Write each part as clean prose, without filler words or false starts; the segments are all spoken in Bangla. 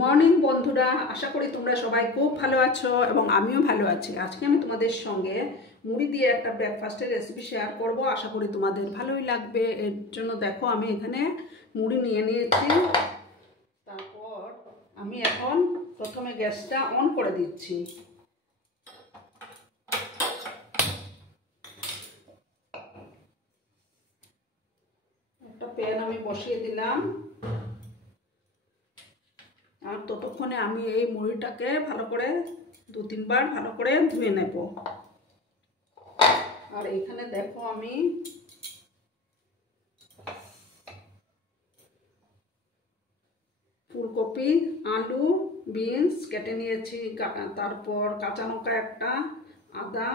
মর্নিং বন্ধুরা, আশা করি তোমরা সবাই খুব ভালো আছো এবং আমিও ভালো আছি। আজকে আমি তোমাদের সঙ্গে মুড়ি দিয়ে একটা ব্রেকফাস্টের রেসিপি শেয়ার করব। আশা করি তোমাদের ভালোই লাগবে। এর জন্য দেখো আমি এখানে মুড়ি নিয়ে নিয়েছি। তারপর আমি এখন প্রথমে গ্যাসটা অন করে দিচ্ছি। একটা প্যান আমি বসিয়ে দিলাম। আর ততক্ষণে আমি এই মুড়িটাকে ভালো করে 2-3 বার ভালো করে ধুয়ে নেব। আর এখানে দেখো আমি ফুলকপি, আলু, বিনস কেটে নিয়েছি। তারপর কাঁচা লঙ্কা একটা, আদা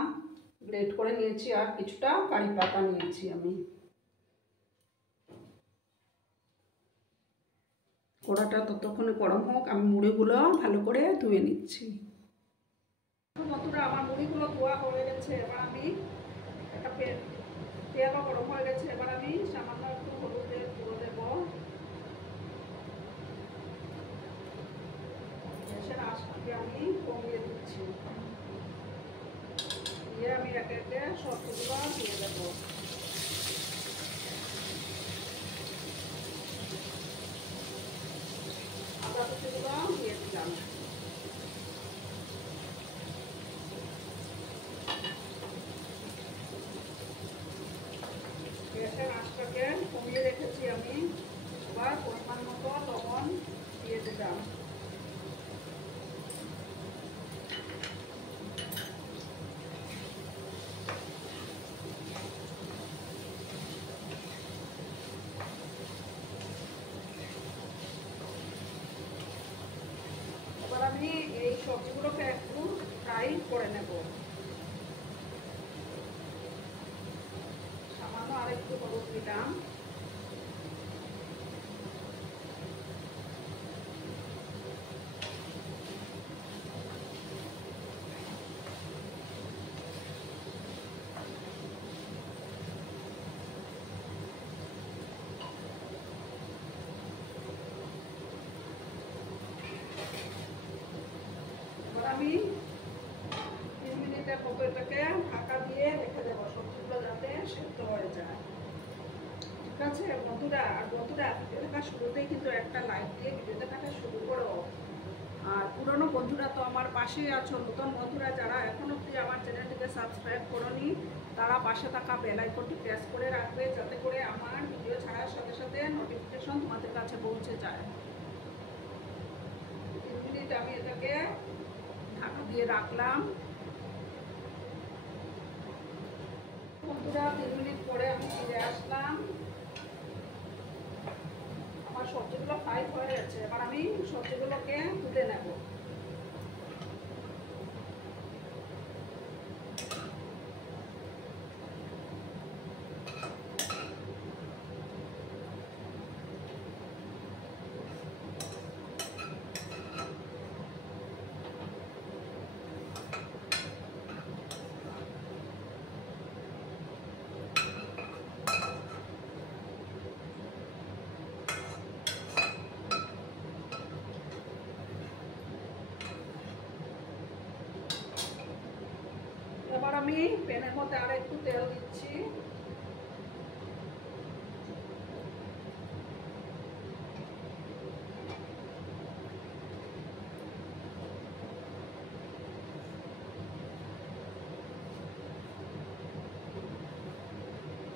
গ্রেট করে নিয়েছি, আর কিছুটা কারি পাতা নিয়েছি আমি। কড়াটা ততক্ষণে গরম হোক, আমি মুড়িগুলো ভালো করে ধুয়ে নিচ্ছি। বন্ধুরা, আমার মুড়িগুলো ধোয়া হয়ে গেছে। এবার আমি একটা তেলও গরম হয়ে গেছে। এবার আমি সামান্য একটু হলুদের গুঁড়ো দেব। গ্যাসের আঁচটাকে আমি কমিয়ে দিচ্ছি। দিয়ে আমি একে একে সবজিগুলো দিয়ে দেবো। আদা কুচিগুলো দিয়ে দিলাম। গ্যাসের আঁচটাকে কমিয়ে রেখেছি আমি। এবার পরিমাণ মতো লবণ দিয়ে দিলাম। এবার আমি এই সবজিগুলোকে একটু ফ্রাই করে নেব। সামান্য আরেকটু হলুদ দিলাম। আমি 3 মিনিটের মতো এটাকে ঢাকা দিয়ে রেখে দেবো, সবজিগুলো যাতে সেদ্ধ হয়ে যায়। ঠিক আছে বন্ধুরা? আর বন্ধুরা, ভিডিও দেখার শুরুতেই কিন্তু একটা লাইক দিয়ে ভিডিও দেখাটা শুরু করো। আর পুরনো বন্ধুরা তো আমার পাশেই আছো। নতুন বন্ধুরা যারা এখন অবধি আমার চ্যানেলটিকে সাবস্ক্রাইব করোনি, তারা পাশে থাকা বেল আইকনটি প্রেস করে রাখবে, যাতে করে আমার ভিডিও ছাড়ার সাথে সাথে নোটিফিকেশন তোমাদের কাছে পৌঁছে যায়। 3 মিনিট আমি এটাকে ঢাকা দিয়ে রাখলাম। বন্ধুরা, 3 মিনিট পরে আমি ফিরে আসলাম। আমার সবজিগুলো ফ্রাই হয়ে গেছে। এবার আমি সবজিগুলোকে তুলে নেব। এবার আমি প্যানের মধ্যে আর একটু তেল দিচ্ছি।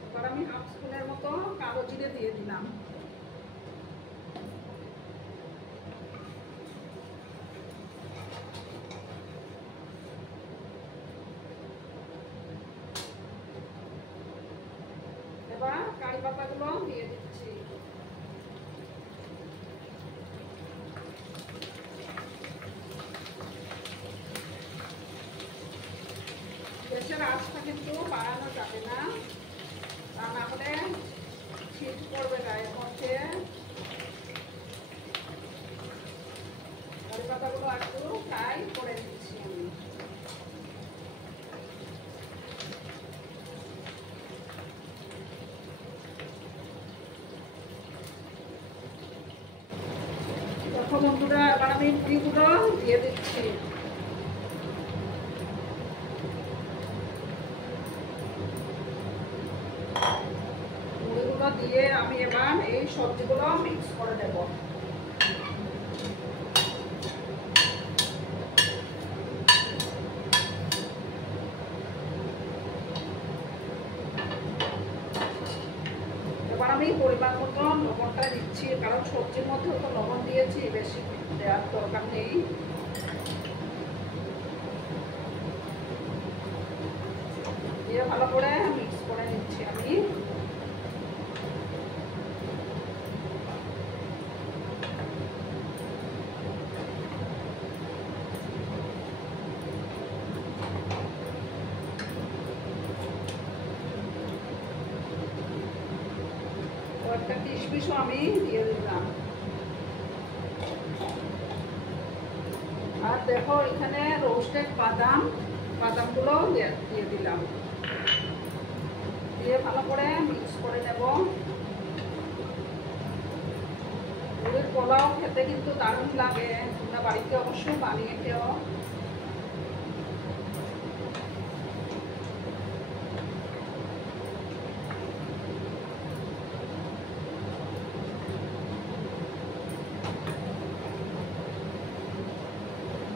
এবার আমি 1/2 স্পুনের মতো কালো জিরে দিয়ে দিলাম। এবার কারি পাতাগুলো দিয়ে দিচ্ছি। গ্যাসের আঁচটা কিন্তু বাড়ানো যাবে না, তা না হলে শীত পড়বে গায়ের মধ্যে। কারি পাতাগুলো একটু ফ্রাই করে দিচ্ছি আমি। দেখো বন্ধুরা এবার আমি মুড়িগুলো দিয়ে দিচ্ছি। মুড়িগুলো দিয়ে আমি এবার এই সবজিগুলো মিক্স করে দেব। এবার আমি পরিমাণ মতো লবণটা দিচ্ছি, কারণ সবজির মধ্যেও তো লবণ দিয়েছি, বেশি দেওয়ার দরকার নেই। দিয়ে ভালো করে মিক্স করে নিচ্ছি আমি। একটা কিশমিশও আমি দিয়ে দিলাম। আর দেখো এখানে রোস্টেড বাদামগুলো দিয়ে দিলাম। দিয়ে ভালো করে মিক্স করে নেব। মুড়ির পোলাও খেতে কিন্তু দারুণ লাগে, তোমরা বাড়িতে অবশ্যই বানিয়ে খেও।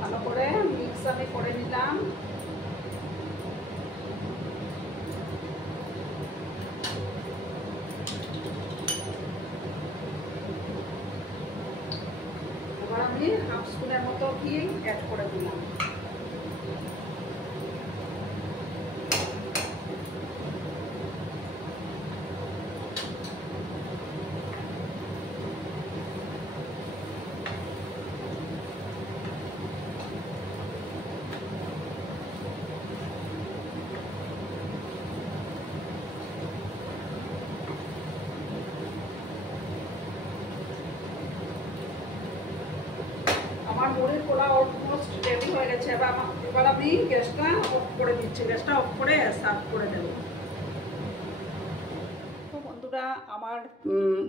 ভালো করে মিক্স আমি করে নিলাম। এবার আমি হাফ স্পুনের মতো ঘি অ্যাড করে দিলাম। আমার মুড়ির পোলাও অলমোস্ট রেডি হয়ে গেছে। এবার আমি গ্যাসটা অফ করে দিচ্ছি। গ্যাসটা অফ করে সার্ভ করে দেব। তো বন্ধুরা, আমার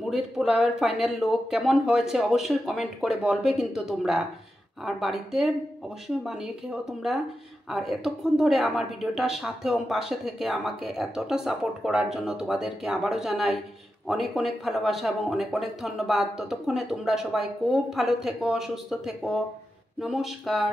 মুড়ির পোলাওয়ের ফাইনাল লুক কেমন হয়েছে অবশ্যই কমেন্ট করে বলবে কিন্তু তোমরা। আর বাড়িতে অবশ্যই বানিয়ে খেও তোমরা। আর এতক্ষণ ধরে আমার ভিডিওটার সাথে ও পাশে থেকে আমাকে এতটা সাপোর্ট করার জন্য তোমাদেরকে আবারও জানাই অনেক অনেক ভালোবাসা এবং অনেক অনেক ধন্যবাদ। ততক্ষণে তোমরা সবাই খুব ভালো থেকো, সুস্থ থেকো। নমস্কার।